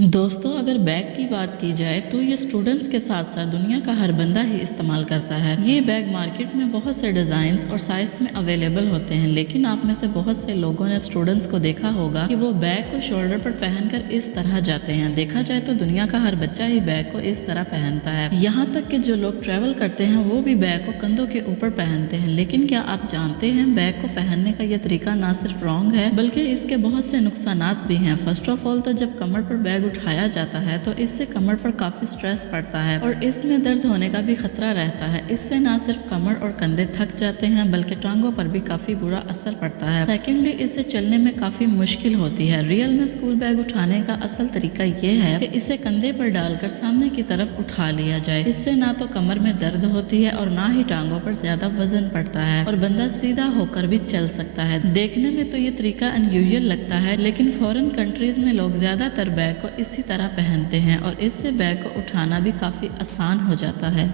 दोस्तों, अगर बैग की बात की जाए तो ये स्टूडेंट्स के साथ साथ दुनिया का हर बंदा ही इस्तेमाल करता है। ये बैग मार्केट में बहुत से डिजाइन और साइज में अवेलेबल होते हैं, लेकिन आप में से बहुत से लोगों ने स्टूडेंट्स को देखा होगा कि वो बैग को शोल्डर पर पहनकर इस तरह जाते हैं। देखा जाए तो दुनिया का हर बच्चा ही बैग को इस तरह पहनता है। यहाँ तक कि जो लोग ट्रेवल करते हैं वो भी बैग को कंधों के ऊपर पहनते हैं। लेकिन क्या आप जानते हैं, बैग को पहनने का यह तरीका ना सिर्फ रॉन्ग है बल्कि इसके बहुत से नुकसानात भी हैं। फर्स्ट ऑफ ऑल तो जब कमर पर बैग उठाया जाता है तो इससे कमर पर काफी स्ट्रेस पड़ता है और इसमें दर्द होने का भी खतरा रहता है। इससे ना सिर्फ कमर और कंधे थक जाते हैं बल्कि टांगों पर भी काफी बुरा असर पड़ता है। सेकेंडली, इससे चलने में काफी मुश्किल होती है। रियल में स्कूल बैग उठाने का असल तरीका ये है कि इसे कंधे पर डालकर सामने की तरफ उठा लिया जाए। इससे ना तो कमर में दर्द होती है और ना ही टांगों पर ज्यादा वजन पड़ता है और बंदा सीधा होकर भी चल सकता है। देखने में तो ये तरीका अनयूजुअल लगता है, लेकिन फॉरेन कंट्रीज में लोग ज्यादातर बैग को इसी तरह पहनते हैं और इससे बैग को उठाना भी काफी आसान हो जाता है।